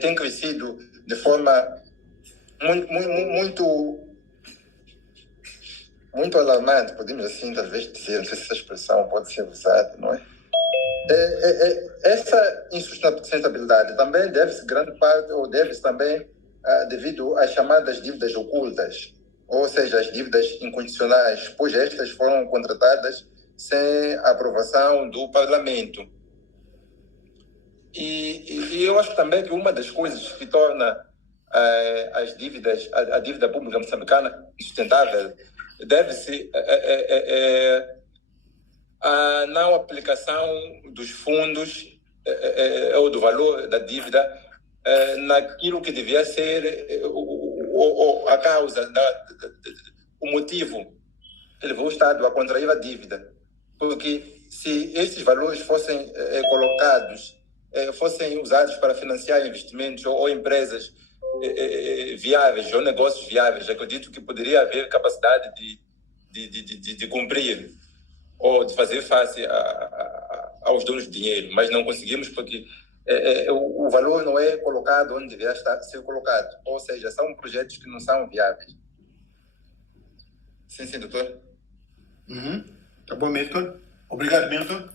tem crescido de forma muito alarmante, podemos assim talvez dizer, não sei se essa expressão pode ser usada, não é? Essa insustentabilidade também deve-se grande parte, ou deve-se também devido às chamadas dívidas ocultas, ou seja, as dívidas incondicionais, pois estas foram contratadas sem a aprovação do parlamento. E eu acho também que uma das coisas que torna as dívidas, a dívida pública moçambicana insustentável deve-se a não aplicação dos fundos ou do valor da dívida naquilo que devia ser a causa, o motivo que levou o Estado a contrair a dívida. Porque se esses valores fossem colocados, fossem usados para financiar investimentos ou empresas viáveis ou negócios viáveis, acredito que poderia haver capacidade de cumprir ou de fazer face aos donos de dinheiro, mas não conseguimos porque o valor não é colocado onde deveria ser colocado, ou seja, são projetos que não são viáveis. Sim, doutor? Tá bom, Milton. Obrigado, Milton.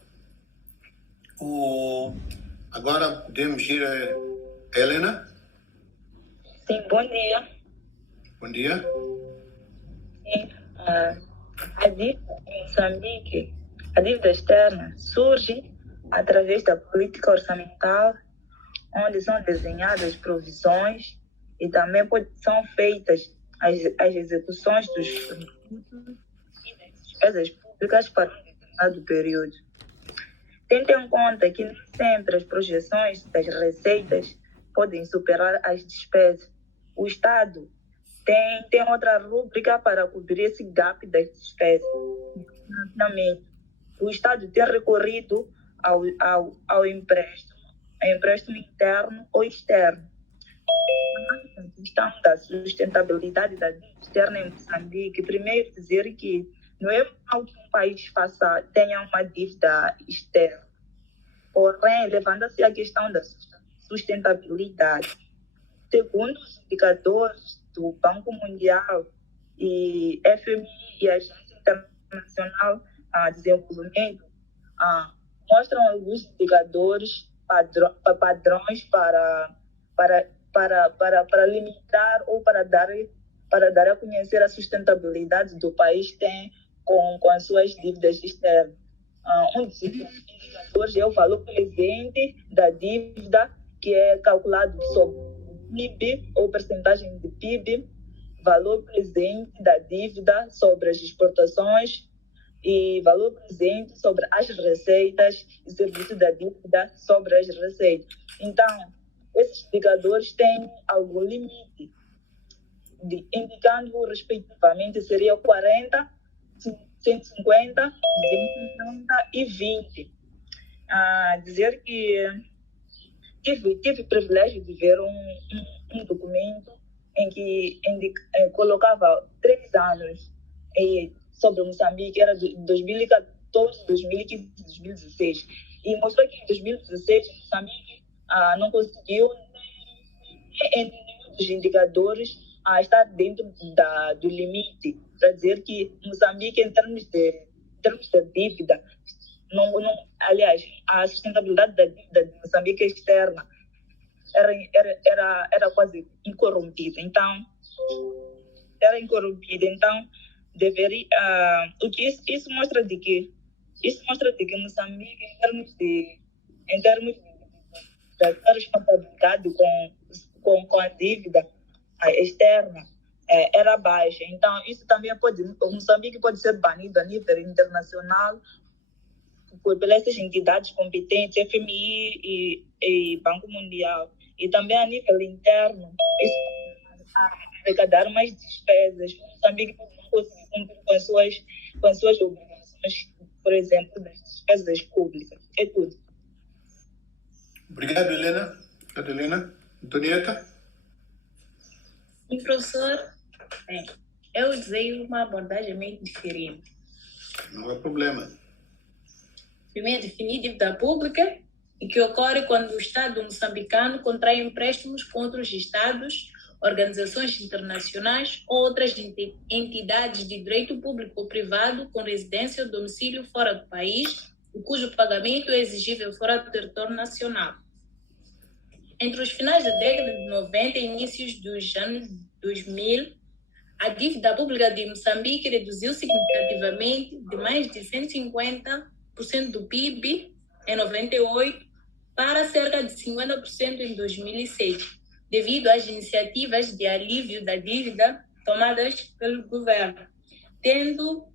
Agora podemos ir a Helena. Sim, bom dia. Bom dia. Sim, a dívida em Moçambique, a dívida externa, surge através da política orçamental, onde são desenhadas provisões e também são feitas as execuções dos tributos e das despesas públicas para um determinado período. Tendo em conta que nem sempre as projeções das receitas podem superar as despesas, o Estado tem outra rúbrica para cobrir esse gap das despesas. O Estado tem recorrido ao empréstimo interno ou externo. A questão da sustentabilidade da dívida externa em Moçambique, primeiro dizer que não é mal que um país tenha uma dívida externa, porém, levando-se a questão da sustentabilidade. Segundo os indicadores do Banco Mundial e FMI e a Agência Internacional de Desenvolvimento, mostram alguns indicadores padrões para limitar ou para dar a conhecer a sustentabilidade do país tem com as suas dívidas externas. Um dos indicadores é o valor presente da dívida, que é calculado sobre o PIB ou percentagem de PIB, valor presente da dívida sobre as exportações e valor presente sobre as receitas e serviço da dívida sobre as receitas. Então, esses indicadores têm algum limite, indicando respectivamente seria 40, 150, 250 e 20. Dizer que tive o privilégio de ver um documento em que colocava 3 anos sobre Moçambique, era de 2014, 2015 e 2016. E mostrou que em 2016 Moçambique não conseguiu, entre os indicadores, estar dentro do limite, para dizer que Moçambique, em termos de dívida, aliás, a sustentabilidade da dívida de Moçambique externa era quase incorrompida. Então, deveria. Isso mostra de que Moçambique, em termos da responsabilidade com a dívida externa, era baixa. Então, isso também o Moçambique pode ser banido a nível internacional pelas entidades competentes, FMI e Banco Mundial. E também a nível interno, isso arrecadar mais despesas. O Moçambique não consegue cumprir com as suas obrigações, por exemplo, das despesas públicas. É tudo. Obrigado, Helena. Antonieta? Sim, professor. Eu usei uma abordagem meio diferente. Não há problema. Primeiro, definir dívida pública e que ocorre quando o Estado moçambicano contrai empréstimos com outros Estados, organizações internacionais ou outras entidades de direito público ou privado com residência ou domicílio fora do país e cujo pagamento é exigível fora do território nacional. Entre os finais da década de 90 e inícios dos anos 2000, a dívida pública de Moçambique reduziu significativamente de mais de 150% do PIB em 98 para cerca de 50% em 2006, devido às iniciativas de alívio da dívida tomadas pelo governo, tendo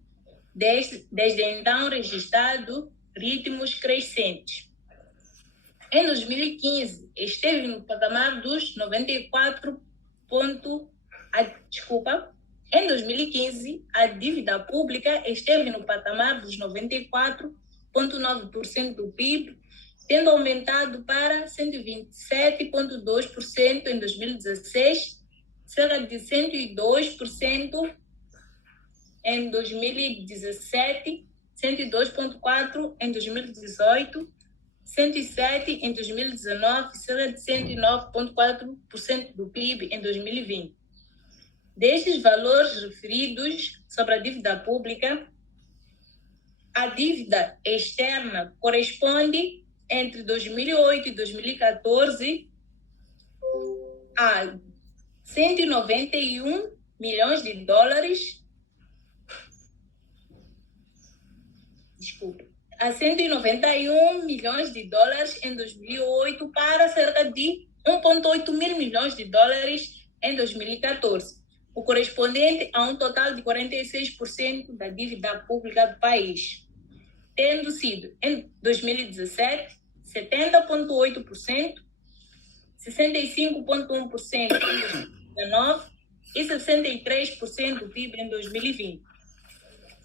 desde então registrado ritmos crescentes. Em 2015, esteve no patamar dos 94 Em 2015, a dívida pública esteve no patamar dos 94,9% do PIB, tendo aumentado para 127,2% em 2016, cerca de 102% em 2017, 102,4% em 2018, 107% em 2019, cerca de 109,4% do PIB em 2020. Destes valores referidos sobre a dívida pública, a dívida externa corresponde entre 2008 e 2014 a 191 milhões de dólares. A 191 milhões de dólares em 2008 para cerca de 1,8 mil milhões de dólares em 2014, o correspondente a um total de 46% da dívida pública do país, tendo sido em 2017 70,8%, 65,1% em 2019 e 63% do PIB em 2020.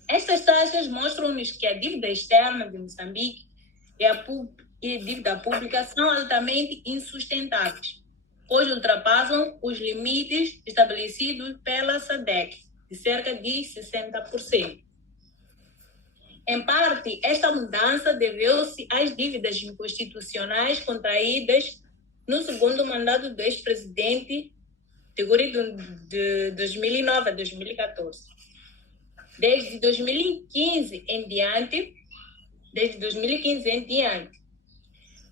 Estas taxas mostram-nos que a dívida externa de Moçambique e a dívida pública são altamente insustentáveis, pois ultrapassam os limites estabelecidos pela SADC, de cerca de 60%. Em parte, esta mudança deveu-se às dívidas inconstitucionais contraídas no segundo mandato do ex-presidente, decorrido de 2009 a 2014. Desde 2015 em diante,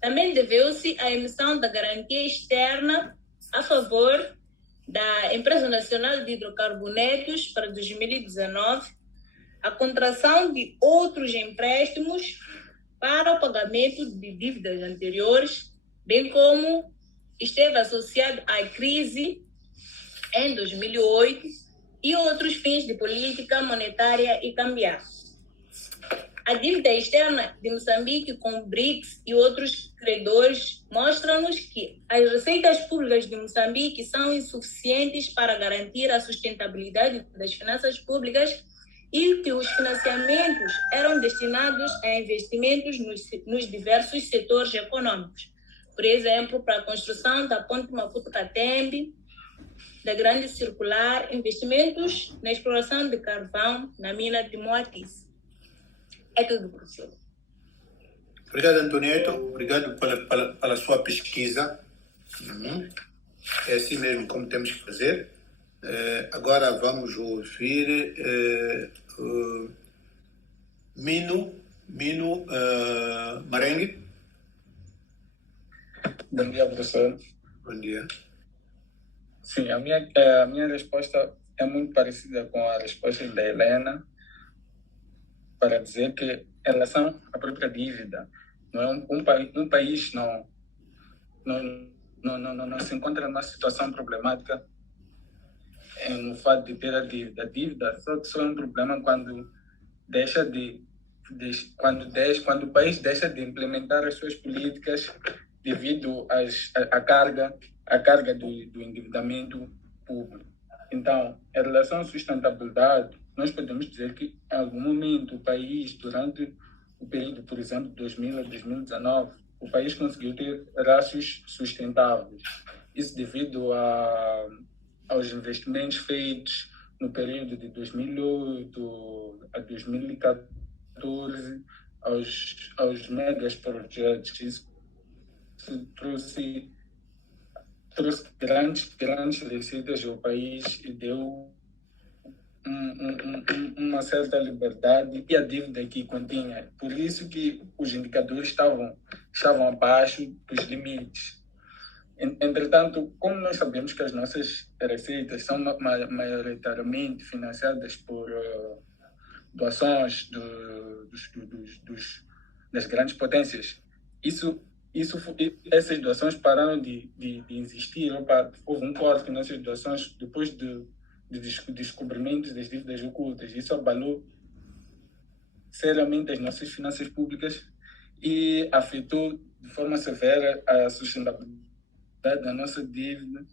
também deveu-se à emissão da garantia externa a favor da Empresa Nacional de Hidrocarbonetos para 2019, a contração de outros empréstimos para o pagamento de dívidas anteriores, bem como esteve associado à crise em 2008 e outros fins de política monetária e cambial. A dívida externa de Moçambique com o BRICS e outros credores mostra-nos que as receitas públicas de Moçambique são insuficientes para garantir a sustentabilidade das finanças públicas e que os financiamentos eram destinados a investimentos nos diversos setores econômicos. Por exemplo, para a construção da ponte Maputo-Catembe, da Grande Circular, investimentos na exploração de carvão na mina de Moatize. É tudo, professor. Obrigado, Antonieta. Obrigado pela sua pesquisa. É assim mesmo como temos que fazer. Agora vamos ouvir Mino Marengue. Bom dia, professor. Bom dia. Sim, a minha resposta é muito parecida com a resposta da Helena, para dizer que em relação à própria dívida, não é um país não se encontra numa situação problemática no fato de ter a dívida. A dívida só é um problema quando o país deixa de implementar as suas políticas devido à carga do endividamento público. Então, em relação à sustentabilidade, nós podemos dizer que, em algum momento, o país, durante o período, por exemplo, de 2000 a 2019, o país conseguiu ter ratios sustentáveis. Isso devido aos investimentos feitos no período de 2008 a 2014, aos megas projetos. Isso trouxe grandes receitas ao país e deu uma certa liberdade e a dívida que continha. Por isso que os indicadores estavam abaixo dos limites. Entretanto, como nós sabemos que as nossas receitas são maioritariamente financiadas por doações das grandes potências, essas doações pararam de existir. Houve um corte nessas doações depois de descobrimentos das dívidas ocultas. Isso abalou seriamente as nossas finanças públicas e afetou de forma severa a sustentabilidade da nossa dívida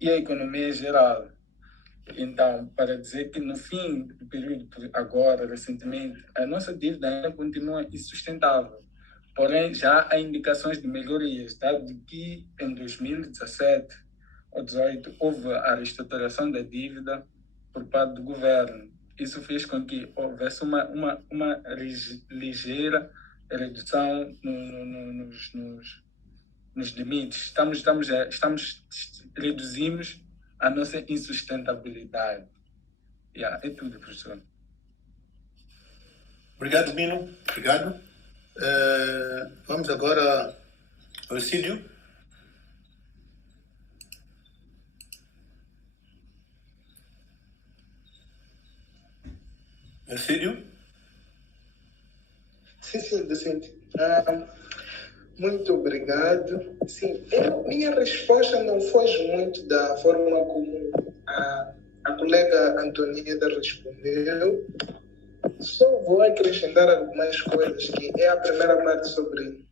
e a economia em geral. Então, para dizer que no fim do período, agora, recentemente, a nossa dívida ainda continua insustentável. Porém, já há indicações de melhorias, dado que em 2017 ou 2018 houve a reestruturação da dívida por parte do governo. Isso fez com que houvesse uma ligeira redução nos limites. Reduzimos a nossa insustentabilidade. É tudo, professor. Obrigado, Mino. Obrigado. Vamos agora ao Cídio. Cídio? Sim, docente. Muito obrigado. Sim, minha resposta não foge muito da forma como a colega Antonieta respondeu. Só vou acrescentar algumas coisas, que é a primeira parte sobre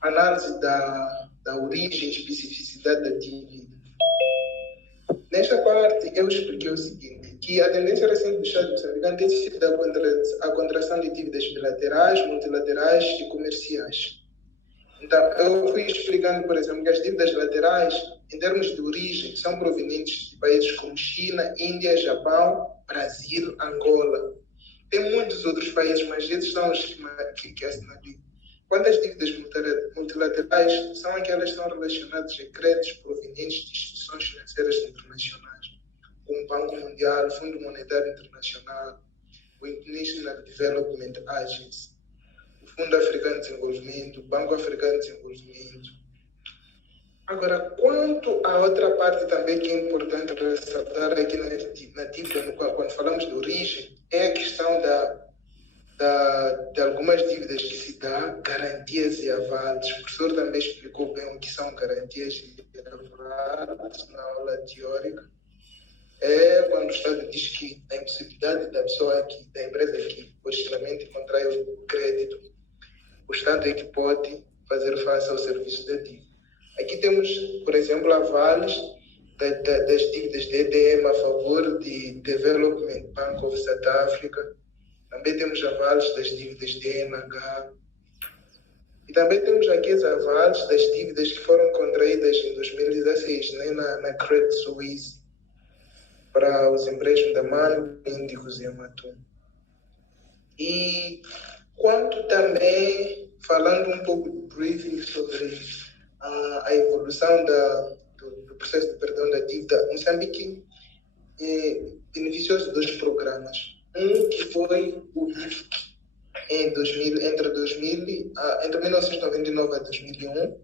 análise da origem e especificidade da dívida. Nesta parte, eu expliquei o seguinte, que a tendência recente do Estado moçambicano tem sido a contração de dívidas bilaterais, multilaterais e comerciais. Então, eu fui explicando, por exemplo, que as dívidas laterais, em termos de origem, são provenientes de países como China, Índia, Japão, Brasil, Angola. Tem muitos outros países, mas esses são os que assinalei. Quanto às dívidas multilaterais, são aquelas que estão relacionadas a créditos provenientes de instituições financeiras internacionais, como o Banco Mundial, Fundo Monetário Internacional, o International Development Agency, o Fundo Africano de Desenvolvimento, o Banco Africano de Desenvolvimento. Agora, quanto à outra parte também que é importante ressaltar aqui na dívida, quando falamos de origem, é a questão de algumas dívidas que se dá, garantias e avales. O professor também explicou bem o que são garantias e avales na aula teórica. É quando o Estado diz que a impossibilidade da empresa que posteriormente contrai o crédito, o Estado é que pode fazer face ao serviço da dívida. Aqui temos, por exemplo, avales das dívidas de EDM a favor de Development Bank of South Africa. Também temos avales das dívidas de ENH. E também temos aqui os avales das dívidas que foram contraídas em 2016, né, na Credit Suisse, para os empréstimos da Mango, Índicos e Amatum. E quanto também, falando um pouco de briefing sobre a evolução do processo de perdão da dívida, Moçambique beneficiou-se de dois programas. Um que foi o DIFC entre 1999 a 2001,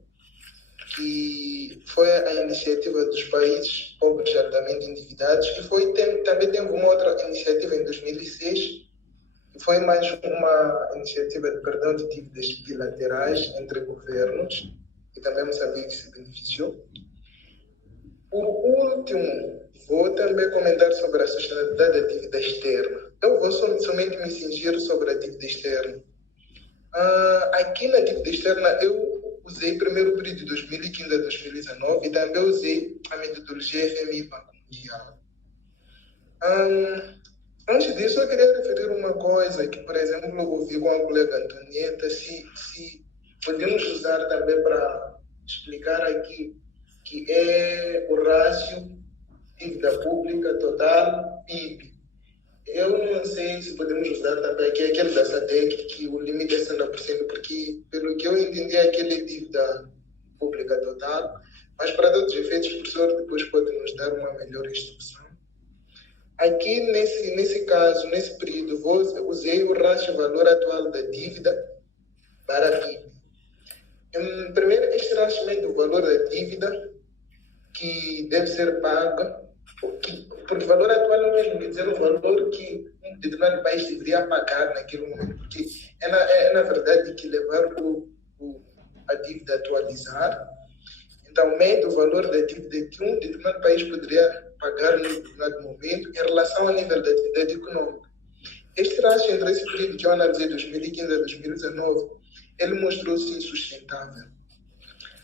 que foi a iniciativa dos países pobres altamente endividados, e também teve uma outra iniciativa em 2006, que foi mais uma iniciativa de perdão de dívidas bilaterais entre governos, e também Moçambique se beneficiou. Por último, vou também comentar sobre a sustentabilidade da dívida externa. Eu vou somente me cingir sobre a dívida externa. Aqui na dívida externa, eu usei primeiro o período de 2015 a 2019 e também usei a metodologia FMI e Banco Mundial. Antes disso, eu queria referir uma coisa que, por exemplo, eu ouvi com a colega Antonieta, se podemos usar também para explicar aqui, que é o rácio dívida pública total PIB. Eu não sei se podemos usar também aqui aquele da SADC, que o limite é 60%, porque, pelo que eu entendi, aquele dívida pública total, mas para todos os efeitos, o professor depois pode nos dar uma melhor instrução. Aqui, nesse caso, nesse período, usei o ratio valor atual da dívida para PIB. Primeiro, este rastreamento do valor da dívida que deve ser paga, porque o valor atual não é mesmo dizer o valor que um determinado país deveria pagar naquele momento, porque é na verdade que levar a dívida a atualizar. Então, mede o valor da dívida que um determinado país poderia pagar no determinado momento em relação ao nível da atividade econômica. Este rastro entre esse período que eu analisei, 2015 a 2019, ele mostrou-se insustentável.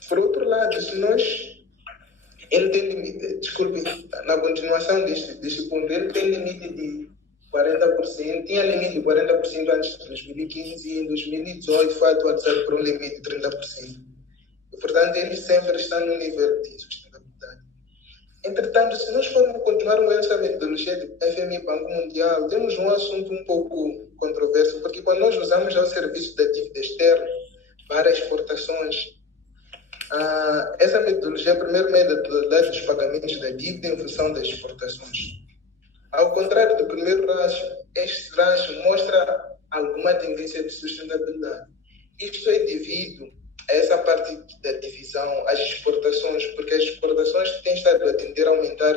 Por outro lado, ele tem limite, desculpe, na continuação deste ponto, ele tem limite de 40%, tinha limite de 40% antes de 2015 e em 2018 foi atualizado para um limite de 30%. Portanto, ele sempre está no nível de sustentabilidade. Entretanto, se nós formos continuar com essa metodologia de FMI Banco Mundial, temos um assunto um pouco controverso, porque quando nós usamos já o serviço da dívida externa para exportações, essa metodologia primeiro mede a totalidade dos pagamentos da dívida em função das exportações. Ao contrário do primeiro rastro, este rastro mostra alguma tendência de sustentabilidade. Isto é devido a essa parte da divisão, as exportações, porque as exportações têm estado a tender a aumentar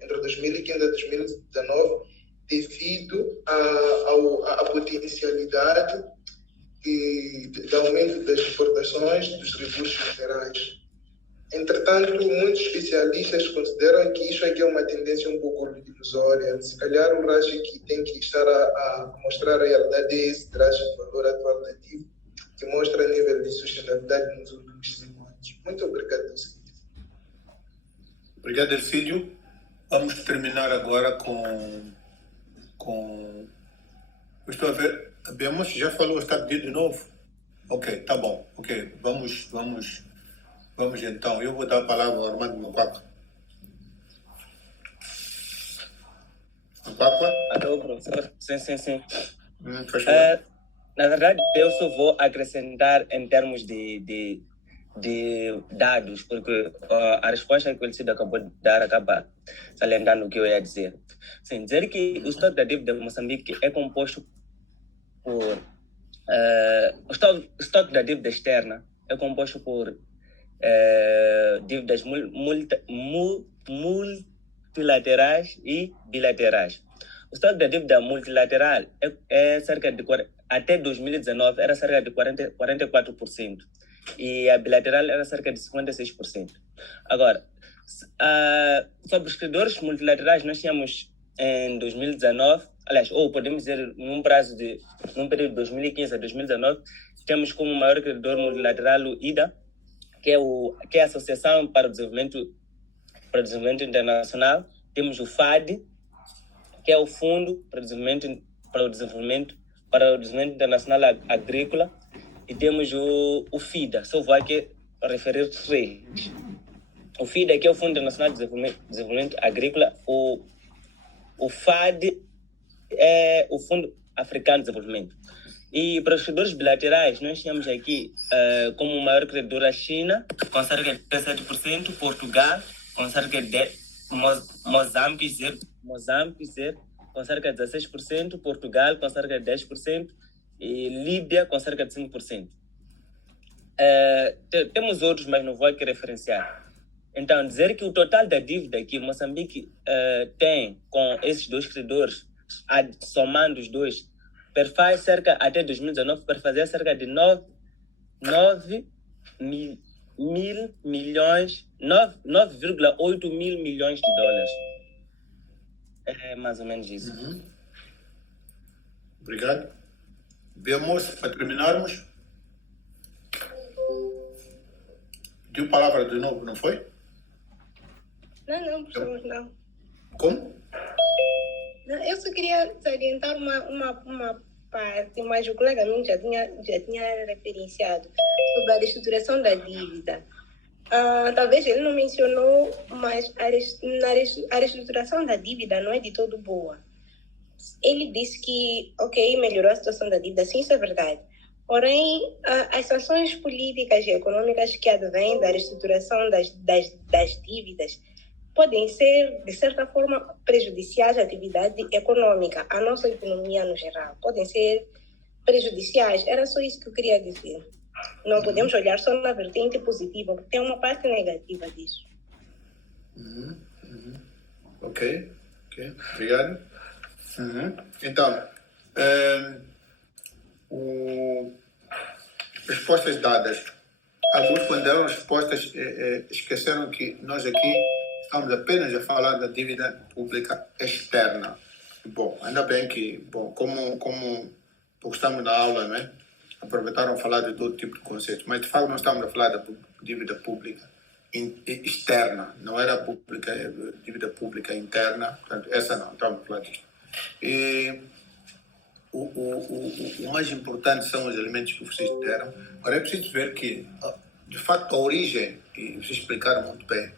entre 2015 e 2019 devido à potencialidade de aumento das exportações dos recursos minerais. Entretanto, muitos especialistas consideram que isso aqui é uma tendência um pouco ilusória. Se calhar o rastro que tem que estar a mostrar a realidade é esse rastro de valor atual da dívida, que mostra nível de sustentabilidade nos últimos 5 anos. Muito obrigado. Obrigado, Ercílio. Vamos terminar agora com... Estou a ver, a Bemos já falou, está pedido de novo? Ok, tá bom. Ok, vamos então. Eu vou dar a palavra ao Armando Macaco. Macaco? Alô, professor? Sim. Faz favor. Na verdade, eu só vou acrescentar em termos de dados, porque a resposta que o Elcido acabou de dar acaba salientando o que eu ia dizer. Sim, dizer que o estoque da dívida de Moçambique é composto por... o estoque da dívida externa é composto por dívidas multilaterais e bilaterais. O estoque da dívida multilateral é cerca de... Até 2019 era cerca de 44%. E a bilateral era cerca de 56%. Agora, sobre os credores multilaterais, nós tínhamos em 2019, aliás, ou podemos dizer num período de 2015 a 2019, temos como maior credor multilateral o IDA, que é a Associação para o Desenvolvimento Internacional. Temos o FAD, que é o Fundo para o Desenvolvimento Internacional Agrícola, e temos o FIDA, só vou aqui referir 3. O FIDA, que é o Fundo Internacional de Desenvolvimento Agrícola, o FAD é o Fundo Africano de Desenvolvimento. E para os credores bilaterais, nós temos aqui como maior credor a China, com cerca de 17%, Portugal, com cerca de Moçambique, zero, com cerca de 16%, Portugal, com cerca de 10%, e Líbia, com cerca de 5%. Temos outros, mas não vou aqui referenciar. Então, dizer que o total da dívida que Moçambique tem com esses dois credores, somando os dois, perfaz cerca, até 2019, perfazia cerca de 9,8 mil milhões de dólares. É mais ou menos isso. Obrigado. Vemos, para terminarmos. Deu palavra de novo, não foi? Não, professor, não. Como? Eu só queria salientar uma parte, mas o colega meu já tinha referenciado sobre a reestruturação da dívida. Talvez ele não mencionou, mas a reestruturação da dívida não é de todo boa. Ele disse que, ok, melhorou a situação da dívida, sim, isso é verdade. Porém, as sanções políticas e econômicas que advêm da reestruturação das dívidas podem ser, de certa forma, prejudiciais à atividade econômica, à nossa economia no geral. Podem ser prejudiciais. Era só isso que eu queria dizer. Não podemos olhar só na vertente positiva, porque tem uma parte negativa disso. Ok. Obrigado. Então, respostas dadas. Alguns, quando deram respostas, esqueceram que nós aqui estamos apenas a falar da dívida pública externa. Bom, ainda bem que, como estamos na aula, né? Aproveitaram falar de todo tipo de conceitos, mas de fato nós estamos a falar da dívida pública externa, não era dívida pública interna, portanto, essa não, estamos a falar disso. E o mais importante são os elementos que vocês deram. Agora é preciso ver que, de facto, a origem, e vocês explicaram muito bem,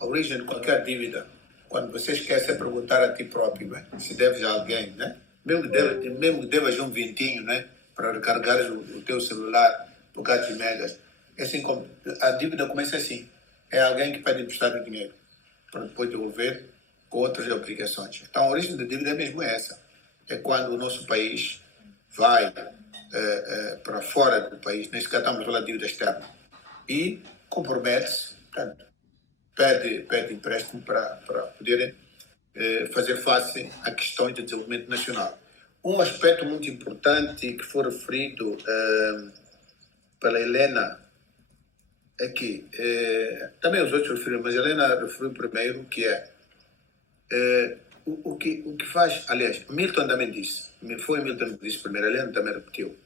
a origem de qualquer dívida, quando você esquece de perguntar a ti próprio, né, se deves a alguém, né? Mesmo que devas um vintinho, né, para recargar o teu celular por causa de megas. É assim como a dívida começa assim. É alguém que pede emprestado dinheiro para depois devolver com outras obrigações. Então, a origem da dívida é mesmo essa. É quando o nosso país vai para fora do país, nesse caso estamos a falar de dívida externa, e compromete-se, portanto, pede empréstimo para poderem fazer face a questões de desenvolvimento nacional. Um aspecto muito importante que foi referido pela Helena é que, também os outros referiram, mas a Helena referiu primeiro, que o que faz, aliás, Milton também disse, foi Milton que disse primeiro, a Helena também repetiu,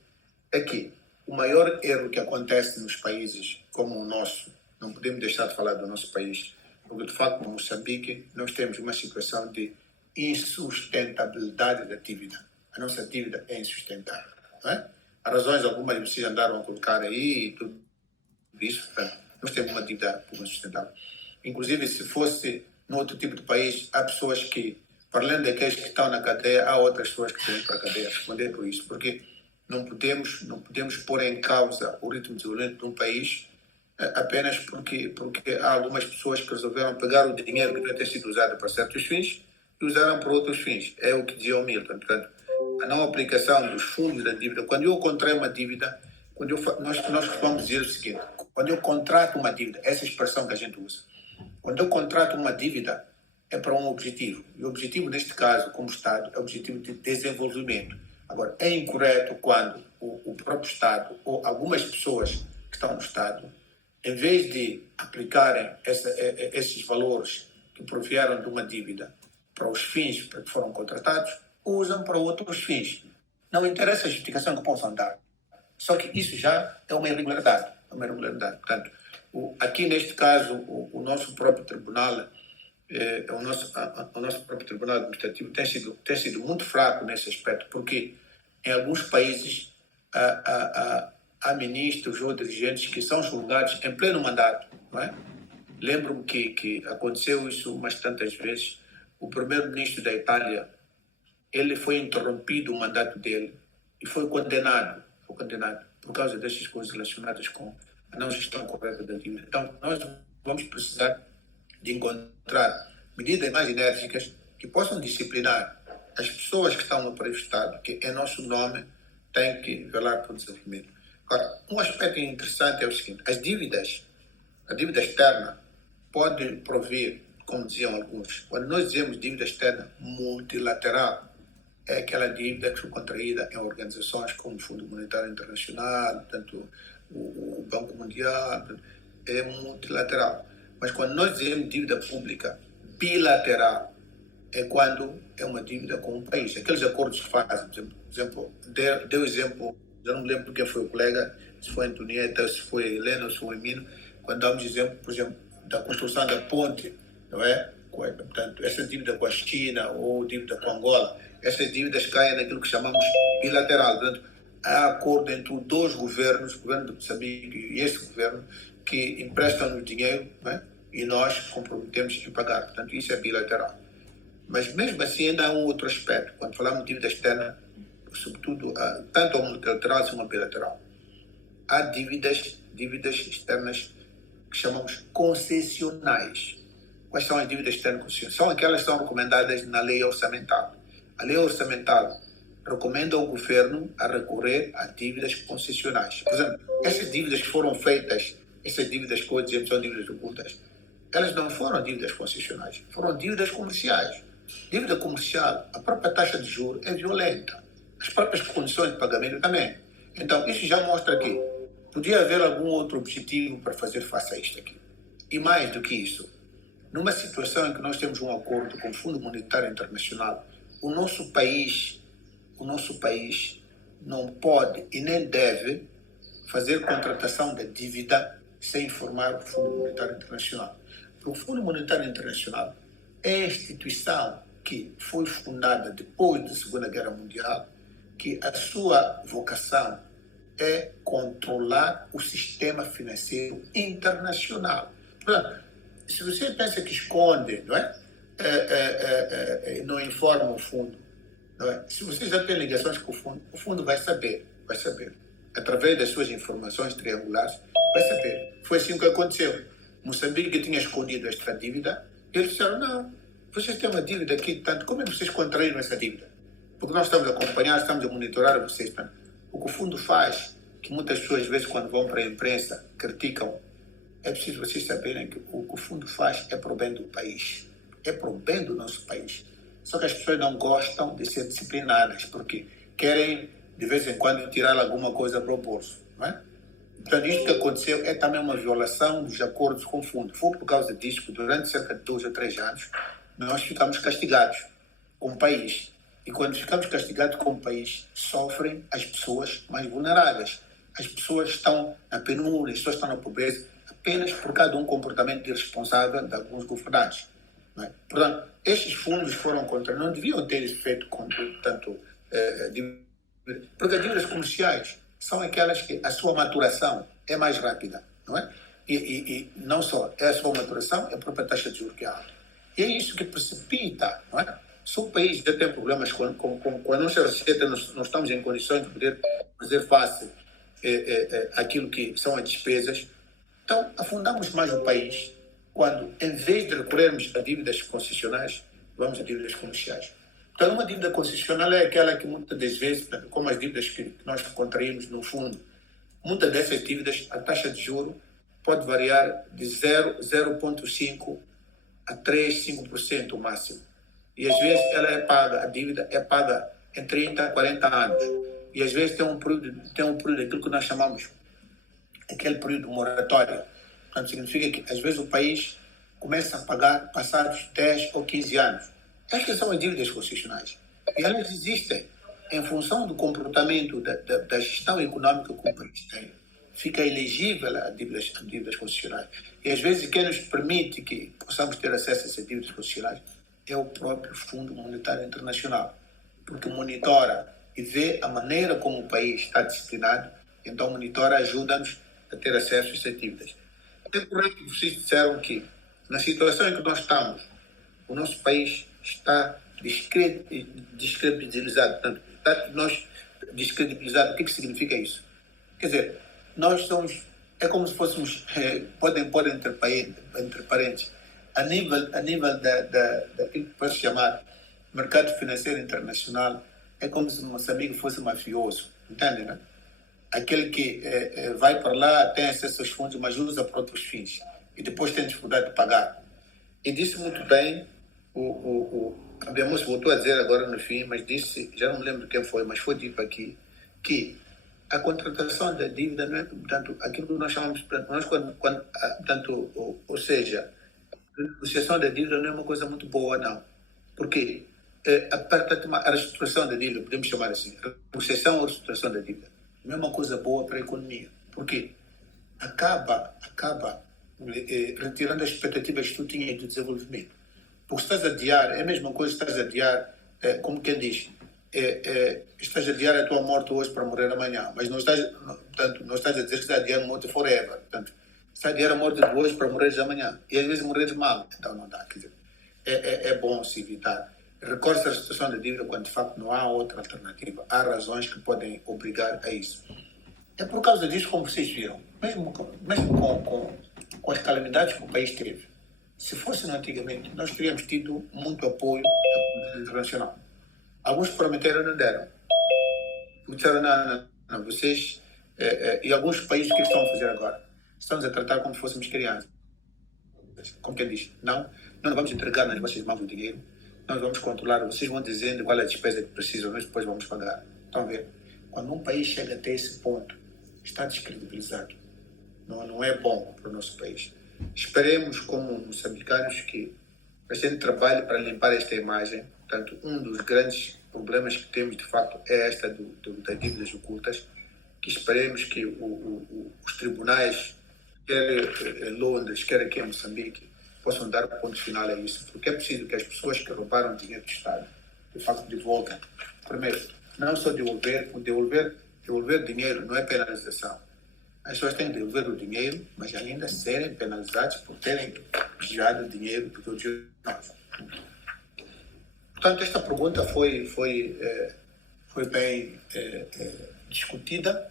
é que o maior erro que acontece nos países como o nosso, não podemos deixar de falar do nosso país, porque de facto no Moçambique nós temos uma situação de insustentabilidade da dívida. A nossa dívida é insustentável. Não é? Há razões algumas que vocês andaram a colocar aí e tudo isso, portanto, nós temos uma dívida insustentável. Inclusive, se fosse num outro tipo de país, há pessoas que, para além daqueles que estão na cadeia, há outras pessoas que têm para a cadeia responder por isso, porque não podemos pôr em causa o ritmo de desenvolvimento de um país apenas porque há algumas pessoas que resolveram pegar o dinheiro que devia ter sido usado para certos fins e usaram para outros fins. É o que dizia o Milton. Portanto, a não aplicação dos fundos da dívida. Quando eu contraio uma dívida, nós vamos dizer o seguinte: quando eu contrato uma dívida, essa expressão que a gente usa, quando eu contrato uma dívida, é para um objetivo. E o objetivo, neste caso, como Estado, é o objetivo de desenvolvimento. Agora, é incorreto quando o próprio Estado ou algumas pessoas que estão no Estado, em vez de aplicarem esses valores que provieram de uma dívida para os fins para que foram contratados, usam para outros fins. Não interessa a justificação que possam dar. Só que isso já é uma irregularidade. Portanto, aqui neste caso, o nosso próprio tribunal, o nosso próprio tribunal administrativo tem sido muito fraco nesse aspecto, porque em alguns países há ministros ou dirigentes que são julgados em pleno mandato, não é? Lembro-me que aconteceu isso umas tantas vezes. O primeiro-ministro da Itália, ele foi interrompido o mandato dele e foi condenado por causa dessas coisas relacionadas com a não gestão correta da dívida. Então, nós vamos precisar de encontrar medidas mais enérgicas que possam disciplinar as pessoas que estão no país do Estado, que em nosso nome têm que velar pelo desenvolvimento. Agora, um aspecto interessante é o seguinte: a dívida externa pode provir, como diziam alguns, quando nós dizemos dívida externa multilateral, é aquela dívida que foi contraída em organizações como o Fundo Monetário Internacional, tanto o Banco Mundial, é multilateral. Mas quando nós dizemos dívida pública bilateral, é quando é uma dívida com um país. Aqueles acordos que fazem, por exemplo, deu exemplo, já não me lembro quem foi o colega, se foi a Antonieta, se foi a Helena, se foi o Emino, quando damos exemplo, por exemplo, da construção da ponte, não é? Portanto, essa dívida com a China ou dívida com Angola, essas dívidas caem naquilo que chamamos bilateral. Portanto, há acordo entre dois governos, o governo de Moçambique e este governo, que emprestam-nos dinheiro, não é? E nós comprometemos em pagar. Portanto, isso é bilateral. Mas mesmo assim ainda há um outro aspecto. Quando falamos de dívida externa, sobretudo, tanto ao multilateral como ao bilateral, há dívidas externas que chamamos concessionais. Quais são as dívidas externas concessionais? São aquelas que são recomendadas na lei orçamental. A lei orçamental recomenda ao governo a recorrer a dívidas concessionais. Por exemplo, essas dívidas que foram feitas, essas dívidas que hoje são dívidas ocultas, elas não foram dívidas concessionais, foram dívidas comerciais. Dívida comercial, a própria taxa de juros é violenta. As próprias condições de pagamento também. Então, isso já mostra que podia haver algum outro objetivo para fazer face a isto aqui. E mais do que isso, numa situação em que nós temos um acordo com o Fundo Monetário Internacional, o nosso país não pode e nem deve fazer contratação da dívida sem informar o Fundo Monetário Internacional. Porque o Fundo Monetário Internacional é a instituição que foi fundada depois da Segunda Guerra Mundial, que a sua vocação é controlar o sistema financeiro internacional. Portanto, se você pensa que esconde, não é? Não informa o fundo, não é? Se você já tem ligações com o fundo vai saber. Através das suas informações triangulares, vai saber. Foi assim que aconteceu. Moçambique tinha escondido esta dívida, e eles disseram, não, vocês têm uma dívida aqui, tanto como é que vocês contraíram essa dívida? Porque nós estamos a acompanhar, estamos a monitorar vocês. O que o fundo faz, que muitas pessoas, às vezes, quando vão para a imprensa, criticam, é preciso vocês saberem que o que o fundo faz é para o bem do país. É para o bem do nosso país. Só que as pessoas não gostam de ser disciplinadas, porque querem, de vez em quando, tirar alguma coisa para o bolso. Não é? Então, isto que aconteceu é também uma violação dos acordos com o fundo. Foi por causa disso que, durante cerca de 2 ou 3 anos, nós ficamos castigados como país. E quando ficamos castigados como país, sofrem as pessoas mais vulneráveis. As pessoas estão na penúria, as pessoas estão na pobreza, apenas por causa de um comportamento irresponsável de alguns governantes. Não é? Portanto, estes fundos foram contra, não deviam ter feito tanto porque as dívidas comerciais são aquelas que a sua maturação é mais rápida, não é? E não só é a sua maturação, é a própria taxa de juros que é alta. E é isso que precipita, não é? Se o país já tem problemas com a nossa receita, nós estamos em condições de poder fazer face àquilo que são as despesas, então afundamos mais o país quando, em vez de recorrermos a dívidas concessionais, vamos a dívidas comerciais. Então, uma dívida concessional é aquela que muitas das vezes, como as dívidas que nós contraímos no fundo, muitas dessas dívidas, a taxa de juros pode variar de 0,5% a 3%, 5% o máximo. E às vezes a dívida é paga em 30, 40 anos. E às vezes tem um período daquilo que nós chamamos aquele período moratório. Portanto, significa que às vezes o país começa a pagar passados 10 ou 15 anos. Estas são as dívidas concessionais. E elas existem em função do comportamento da gestão econômica que o país tem. Fica elegível a dívidas concessionais. E às vezes quem nos permite que possamos ter acesso a essas dívidas concessionais é o próprio Fundo Monetário Internacional. Porque monitora e vê a maneira como o país está disciplinado, então monitora ajuda-nos a ter acesso a essas dívidas. É correto que vocês disseram que, na situação em que nós estamos, o nosso país está descredibilizado. Portanto, descredibilizado. O que significa isso? Quer dizer, nós somos, é como se fôssemos, podem pôr entre parênteses, a nível daquilo que pode chamar mercado financeiro internacional, é como se Moçambique fosse mafioso, entende, né? Aquele que vai para lá, tem acesso aos fundos, mas usa para outros fins, e depois tem dificuldade de pagar. E disse muito bem, o Abiamoço voltou a dizer agora no fim, mas disse, já não me lembro quem foi, mas foi dito aqui, que a contratação da dívida não é, portanto, aquilo que nós chamamos, nós ou seja, a negociação da dívida não é uma coisa muito boa, não. Porque a reestruturação da dívida, podemos chamar assim, a negociação ou a reestruturação da dívida, não é uma coisa boa para a economia. Porque acaba retirando as expectativas que tu tinhas de desenvolvimento. Porque estás a adiar, é a mesma coisa que estás a adiar, como quem diz, estás a adiar a tua morte hoje para morrer amanhã, mas não estás a dizer que estás a adiar a morte forever. Portanto, estás a adiar a morte de hoje para morrer amanhã. E às vezes morreres mal, então não dá. Quer dizer, é bom se evitar. recorre-se à restituição da dívida quando de facto não há outra alternativa. Há razões que podem obrigar a isso. É por causa disso, como vocês viram, mesmo com as calamidades que o país teve, se fosse antigamente, nós teríamos tido muito apoio da comunidade internacional. Alguns prometeram e não deram. Disseram, não, vocês... e alguns países, o que estão a fazer agora? Estamos a tratar como se fôssemos crianças. Como quem diz, não vamos entregar nas vossas mãos o dinheiro, nós vamos controlar, vocês vão dizendo qual é a despesa que precisam, nós depois vamos pagar. Estão a ver? Quando um país chega até esse ponto, está descredibilizado. Não é bom para o nosso país. Esperemos, como moçambicanos, que a gente trabalhe para limpar esta imagem. Portanto, um dos grandes problemas que temos, de facto, é esta das dívidas ocultas, que esperemos que os tribunais, quer em Londres, quer aqui em Moçambique, possam dar ponto final a isso, porque é preciso que as pessoas que roubaram dinheiro do Estado, de facto, devolvam. Primeiro, não só devolver dinheiro não é penalização. As pessoas têm que devolver o dinheiro, mas ainda serem penalizados por terem desviado o dinheiro do que o dinheiro nosso. Portanto, esta pergunta foi bem discutida.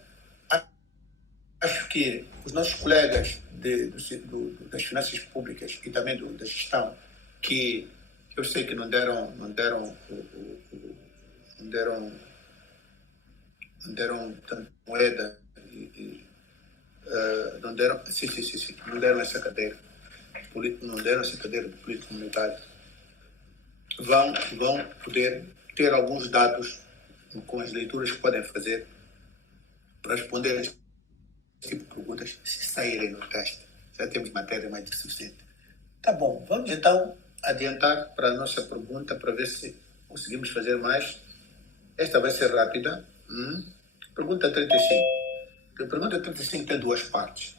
Acho que os nossos colegas das finanças públicas e também da gestão, que eu sei que não deram tanto moeda não deram essa cadeira de político monetário, vão poder ter alguns dados com as leituras que podem fazer para responder a esse tipo de perguntas, se saírem no teste. Já temos matéria mais do que suficiente. Tá bom, vamos então adiantar para a nossa pergunta, para ver se conseguimos fazer mais. Esta vai ser rápida. Pergunta 35. A pergunta 35 tem duas partes.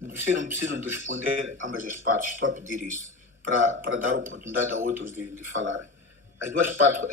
Vocês não precisam de responder ambas as partes. Estou a pedir isso para dar oportunidade a outros de falarem. As duas partes.